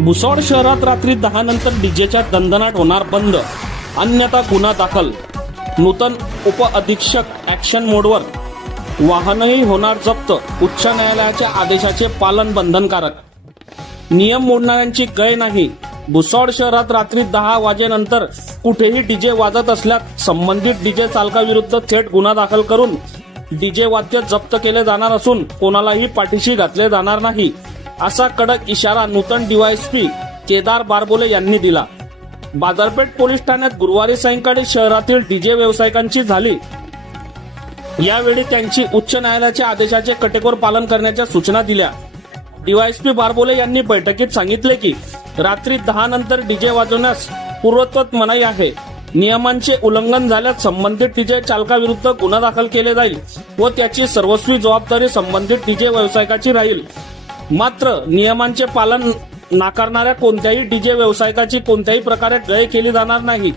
भुसावळ शहरात रात्री 10 नंतर डीजेच्या दणदणाट होणार बंद, अन्यथा गुन्हा दाखल. नूतन उप अधीक्षक ऍक्शन मोडवर. वाहनही होणार जप्त. उच्च न्यायालयाच्या आदेशाचे पालन बंधनकारक. नियम मोडणाऱ्यांची गय नाही. भुसावळ शहरात रात्री 10 वाजेनंतर कुठेही डीजे वाजत असल्यास संबंधित डीजे चालकाविरुद्ध थेट गुन्हा दाखल करून डीजे वाद्य जप्त केले जाणार असून कोणालाही पाठीशी घातले जाणार नाही, असा कडक इशारा नूतन डीवायएसपी केदार बारबोले यांनी दिला. बाजारपेठ पोलीस ठाण्यात गुरुवारी सायंकाळी शहरातील डीजे व्यावसायिकांची झाली. यावेळी त्यांची उच्च न्यायालयाच्या आदेशाचे काटेकोर पालन करण्याच्या सूचना दिल्या. डीवायएसपी बारबोले यांनी बैठकीत सांगितले की रात्री 10 नंतर डीजे वाजवण्यास पूर्ववत मनाई आहे. नियमांचे उल्लंघन झाल्यास संबंधित डीजे चालकाविरुद्ध गुन्हा दाखल केले जाईल व त्याची सर्वस्वी जबाबदारी संबंधित डीजे व्यावसायिकाची राहील. मात्र नियमांचे पालन नाकारणाऱ्या कोणत्याही डीजे व्यावसायिकाची कोणत्याही प्रकारे गय केली जाणार नाही.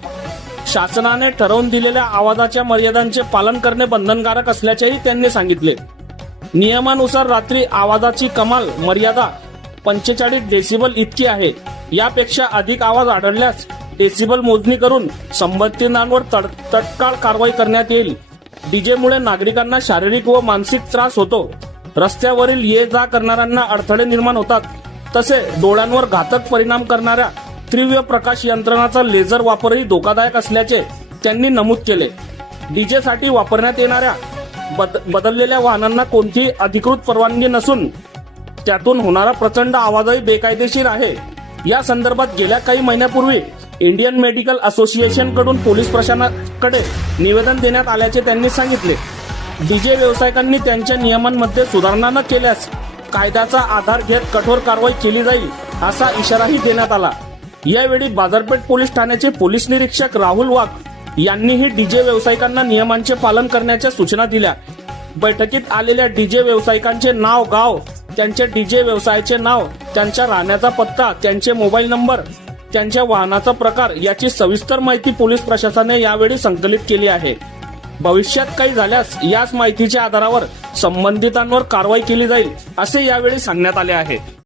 शासनाने ठरवून दिलेल्या आवाजाच्या मर्यादांचे पालन करणे बंधनकारक असल्याचेही त्यांनी सांगितले. नियमानुसार रात्री आवाजाची कमाल मर्यादा 45 डेसिबल इतकी आहे. यापेक्षा अधिक आवाज आढळल्यास डेसिबल मोजणी करून संबंधितांवर तत्काळ कारवाई करण्यात येईल. डीजेमुळे नागरिकांना शारीरिक व मानसिक त्रास होतो. रस्त्यावरील ये जा करणाऱ्यांना अडथळे निर्माण होतात. तसे डोळ्यांवर घातक परिणाम करणाऱ्या तीव्र प्रकाश यंत्रणाचा लेझर वापरही धोकादायक असल्याचे त्यांनी नमूद केले. डीजेसाठी वापरण्यात येणाऱ्या बदललेल्या वाहनांना कोणतीही अधिकृत परवानगी नसून त्यातून होणारा प्रचंड आवाजही बेकायदेशीर आहे. या संदर्भात गेल्या काही महिन्यापूर्वी इंडियन मेडिकल असोसिएशन कडून पोलीस प्रशासनाकडे निवेदन देण्यात आल्याचे त्यांनी सांगितले. डीजे व्यावसायिकांनी त्यांच्या नियमांमध्ये सुधारणा न केल्यास कायद्याचा आधार घेत कठोर कारवाई केली जाईल, असा इशाराही देण्यात आला. यावेळी बाजारपेठ पोलीस ठाण्याचे पोलीस निरीक्षक राहुल वाघ यांनीही डीजे व्यावसायिकांना नियमांचे पालन करण्याच्या सूचना दिल्या. बैठकीत आलेल्या डीजे व्यावसायिकांचे नाव, गाव, त्यांच्या डीजे व्यवसायाचे नाव, त्यांच्या राहण्याचा पत्ता, त्यांचे मोबाईल नंबर, त्यांच्या वाहनाचा प्रकार याची सविस्तर माहिती पोलीस प्रशासनाने यावेळी संकलित केली आहे. भविष्यात काही झाल्यास याच माहितीच्या आधारावर संबंधितांवर कारवाई केली जाईल, असे यावेळी सांगण्यात आले आहे.